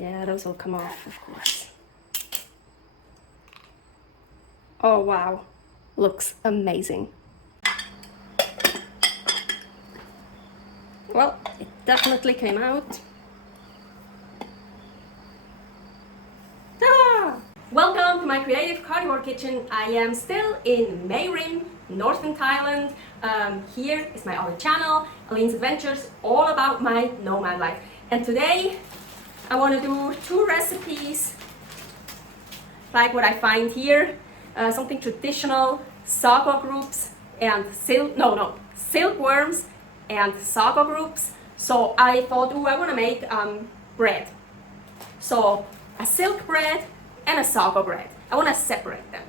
Yeah, those will come off, of course. Oh wow, looks amazing. Well, it definitely came out. Ah! Welcome to my creative carnivore kitchen. I am still in Mae Rim, northern Thailand. Here is my other channel, Aline's Adventures, all about my nomad life. And today I want to do 2 recipes like what I find here. Something traditional, Sago Grubs and Silkworms and Sago Grubs. So I thought, I want to make bread. So a silk bread and a Sago bread. I want to separate them.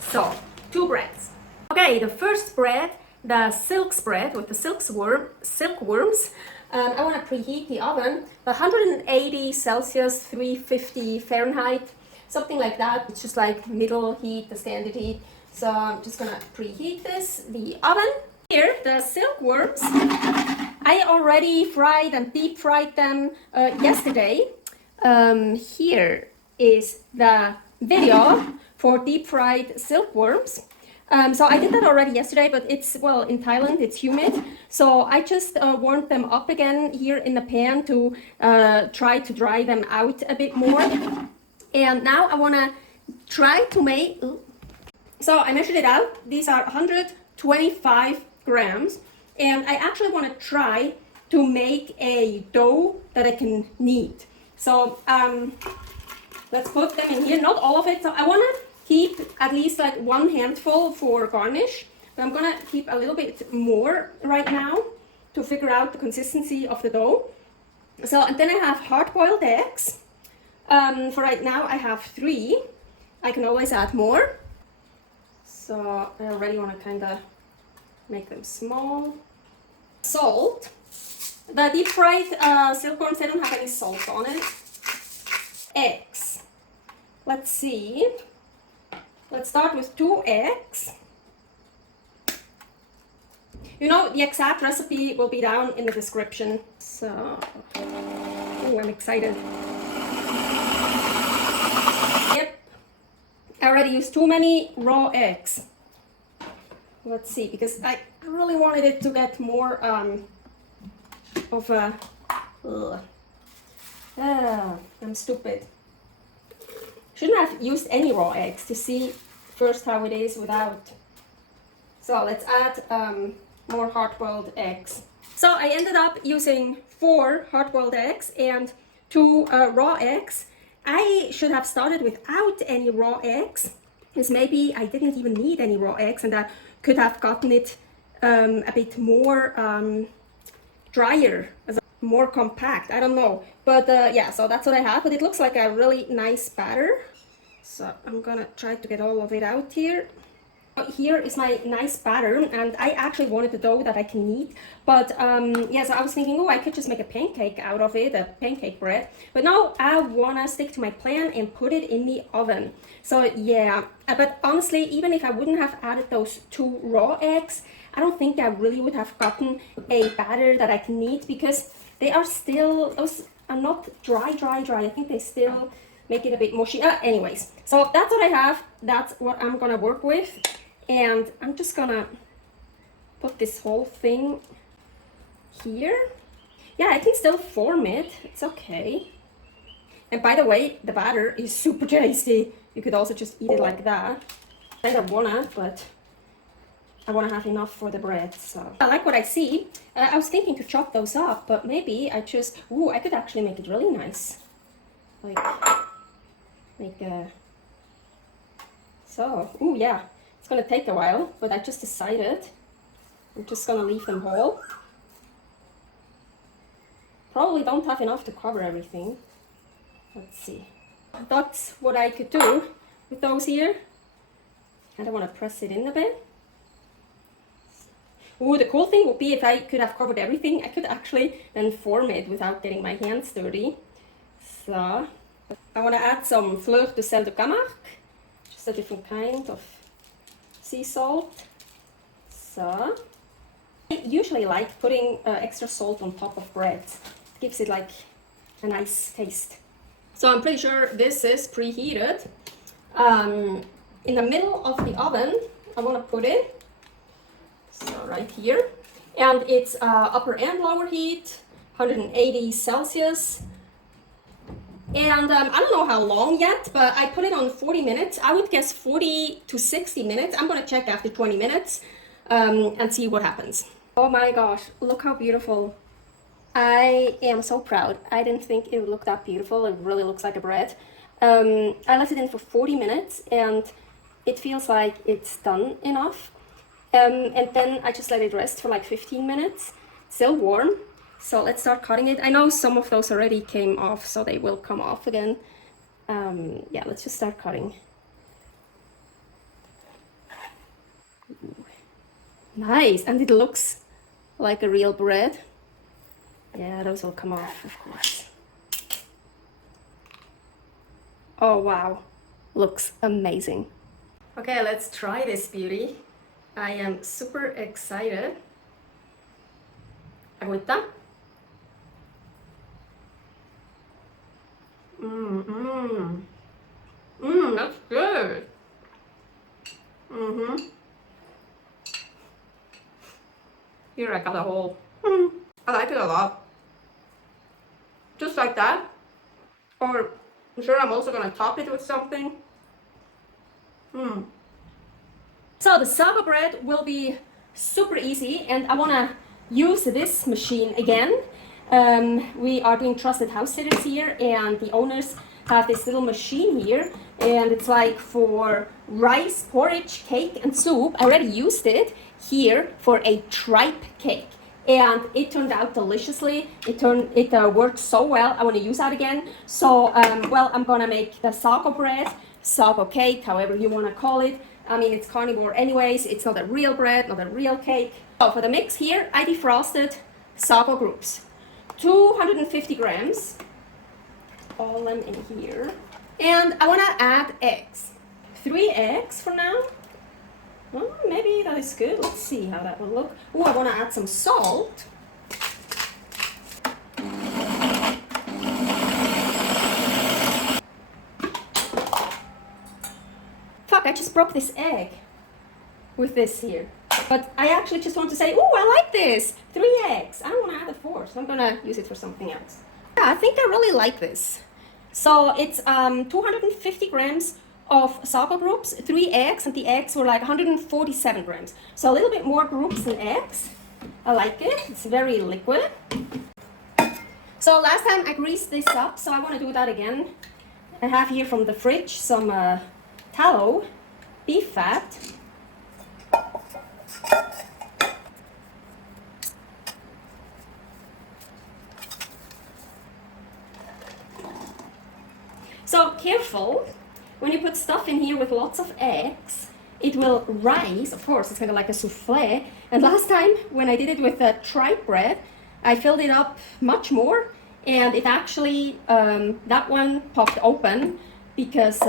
So 2 breads. Okay, the first bread, the silks bread with the silkworms. I want to preheat the oven, 180 Celsius, 350 Fahrenheit. Something like that. It's just like middle heat, the standard heat. So I'm just gonna preheat the oven. Here, the silkworms, I already fried and deep fried them yesterday. Here is the video for deep fried silkworms. So I did that already yesterday, but it's, well, in Thailand it's humid. So I just warmed them up again here in the pan to try to dry them out a bit more. And now I want to try to make, so I measured it out. These are 125 grams. And I actually want to try to make a dough that I can knead. So let's put them in here, not all of it. So I want to keep at least like 1 handful for garnish. But I'm going to keep a little bit more right now to figure out the consistency of the dough. So, and then I have hard-boiled eggs. For right now I have 3. I can always add more. So I already want to kind of make them small. Salt. The deep fried silkworms, they don't have any salt on it. Eggs. Let's see. Let's start with 2 eggs. You know, the exact recipe will be down in the description. So, I'm excited. Yep, I already used too many raw eggs. Let's see, because I really wanted it to get more of a... I'm stupid. Shouldn't have used any raw eggs to see first how it is without. So let's add more hard-boiled eggs. So I ended up using 4 hard-boiled eggs and 2 raw eggs. I should have started without any raw eggs, because maybe I didn't even need any raw eggs and I could have gotten it a bit more drier, more compact, I don't know. But yeah, so that's what I have, but it looks like a really nice batter. So I'm gonna try to get all of it out here. Here is my nice batter, and I actually wanted the dough that I can knead. But yeah, so I was thinking, I could just make a pancake out of it, a pancake bread. But no, I wanna stick to my plan and put it in the oven. So yeah, but honestly, even if I wouldn't have added those 2 raw eggs, I don't think I really would have gotten a batter that I can knead, because they are still, those are not dry. I think they still make it a bit mushy. Anyways, so that's what I have. That's what I'm gonna work with. And I'm just gonna put this whole thing here. Yeah, I can still form it. It's okay. And by the way, the batter is super tasty. You could also just eat it like that. I don't wanna, but I wanna have enough for the bread. So I like what I see. I was thinking to chop those up, but maybe I just, I could actually make it really nice. Like a, so, yeah. It's gonna take a while, but I just decided I'm just gonna leave them whole. Probably don't have enough to cover everything. Let's see. That's what I could do with those here. I don't want to press it in a bit. The cool thing would be if I could have covered everything, I could actually then form it without getting my hands dirty. So I want to add some fleur de sel de Camargue, just a different kind of sea salt. So I usually like putting extra salt on top of bread. It gives it like a nice taste. So I'm pretty sure this is preheated. In the middle of the oven, I want to put it, so right here, and it's upper and lower heat, 180 Celsius. And I don't know how long yet, but I put it on 40 minutes. I would guess 40 to 60 minutes. I'm gonna check after 20 minutes and see what happens. Oh my gosh, look how beautiful. I am so proud. I didn't think it would look that beautiful. It really looks like a bread. I left it in for 40 minutes and it feels like it's done enough. And then I just let it rest for like 15 minutes. Still warm. So let's start cutting it. I know some of those already came off, so they will come off again. Yeah, let's just start cutting. Ooh. Nice, and it looks like a real bread. Yeah, those will come off, of course. Oh wow, looks amazing. Okay, let's try this beauty. I am super excited. Agüita. That's good. Here I got a hole. I like it a lot. Just like that. Or I'm sure I'm also gonna top it with something. So the sago bread will be super easy, and I wanna use this machine again. We are doing trusted house sitters here, and the owners have this little machine here, and it's like for rice, porridge, cake, and soup. I already used it here for a tripe cake, and it turned out deliciously. It worked so well. I want to use that again. So, well, I'm gonna make the sago bread, sago cake, however you want to call it. I mean, it's carnivore anyways. It's not a real bread, not a real cake. So for the mix here, I defrosted Sago Grubs. 250 grams, all them in here. And I want to add eggs. 3 eggs for now. Well, maybe that is good. Let's see how that will look. Oh, I want to add some salt. Fuck, I just broke this egg with this here. But I actually just want to say, oh, I like this. 3 eggs. I don't want to add a 4th, so I'm going to use it for something else. Yeah, I think I really like this. So it's 250 grams of sago groups, 3 eggs, and the eggs were like 147 grams. So a little bit more groups than eggs. I like it. It's very liquid. So last time I greased this up, so I want to do that again. I have here from the fridge some tallow, beef fat. So careful, when you put stuff in here with lots of eggs, it will rise. Of course, it's kind of like a souffle. And last time when I did it with the tripe bread, I filled it up much more, and it actually, that one popped open because,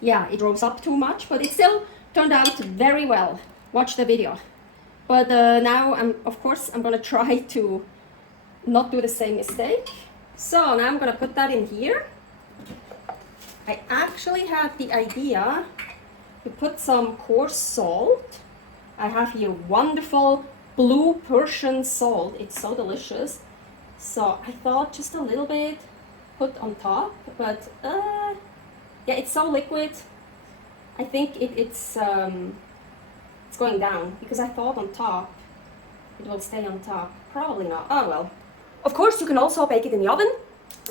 yeah, it rose up too much, but it still turned out very well. Watch the video. But now, of course, I'm gonna try to not do the same mistake. So now I'm gonna put that in here. I actually had the idea to put some coarse salt. I have here wonderful blue Persian salt. It's so delicious. So I thought just a little bit put on top, but yeah, it's so liquid. I think it's going down because I thought on top it will stay on top. Probably not. Oh well. Of course, you can also bake it in the oven.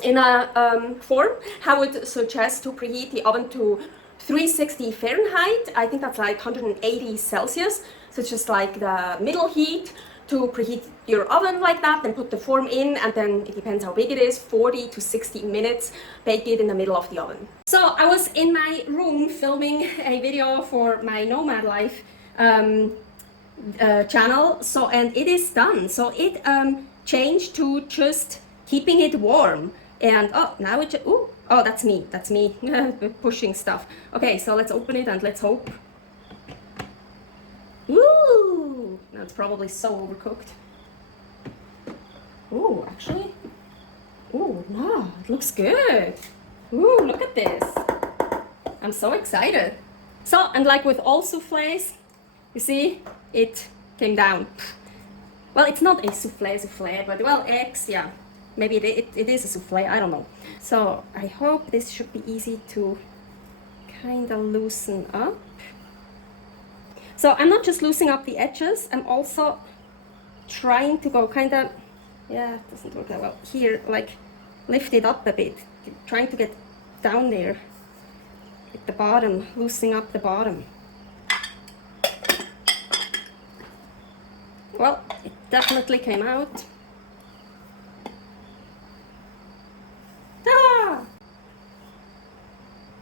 In a form, I would suggest to preheat the oven to 360 Fahrenheit. I think that's like 180 Celsius. So it's just like the middle heat to preheat your oven like that, then put the form in, and then it depends how big it is, 40 to 60 minutes, bake it in the middle of the oven. So I was in my room filming a video for my Nomad Life channel, so and it is done. So it changed to just keeping it warm. And oh, now it, oh, that's me pushing stuff. Okay, so let's open it and let's hope. Ooh, that's probably so overcooked. Ooh, actually, ooh, no, it looks good. Ooh, look at this. I'm so excited. So, and like with all soufflés, you see, it came down. Well, it's not a soufflé, but well, eggs, yeah. Maybe it is a soufflé, I don't know. So I hope this should be easy to kind of loosen up. So I'm not just loosening up the edges, I'm also trying to go kind of, yeah, it doesn't work that well. Here, like, lift it up a bit, trying to get down there at the bottom, loosening up the bottom. Well, it definitely came out. Ah!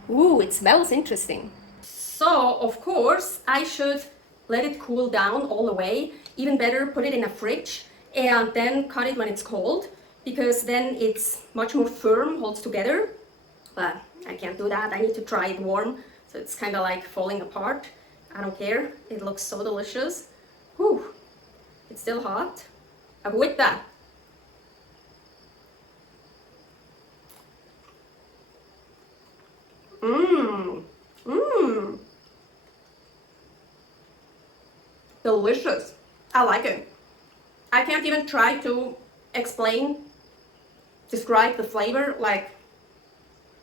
Ooh, it smells interesting. So, of course, I should let it cool down all the way. Even better, put it in a fridge and then cut it when it's cold, because then it's much more firm, holds together. But I can't do that. I need to try it warm, so it's kind of like falling apart. I don't care. It looks so delicious. Whew. It's still hot. With that. Mmm. Mmm. Delicious. I like it. I can't even try to describe the flavor, like,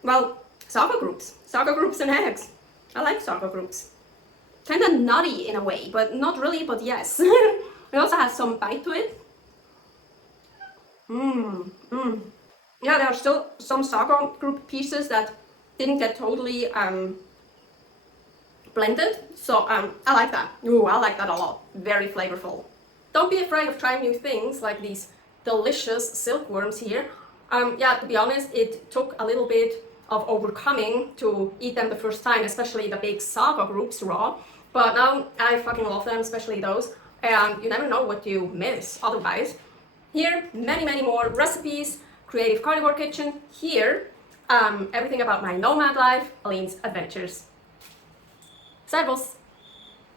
well, Sago Grubs and eggs. I like Sago Grubs. Kind of nutty in a way, but not really, but yes. It also has some bite to it. Yeah, there are still some Sago Grub pieces that didn't get totally blended, so I like that. Ooh, I like that a lot. Very flavorful. Don't be afraid of trying new things like these delicious silkworms here. Yeah, to be honest, it took a little bit of overcoming to eat them the first time, especially the big Sago Grubs raw. But now I fucking love them, especially those. And you never know what you miss otherwise. Here, many more recipes, Creative Carnivore Kitchen. Here, everything about my nomad life, Aline's adventures. Servus!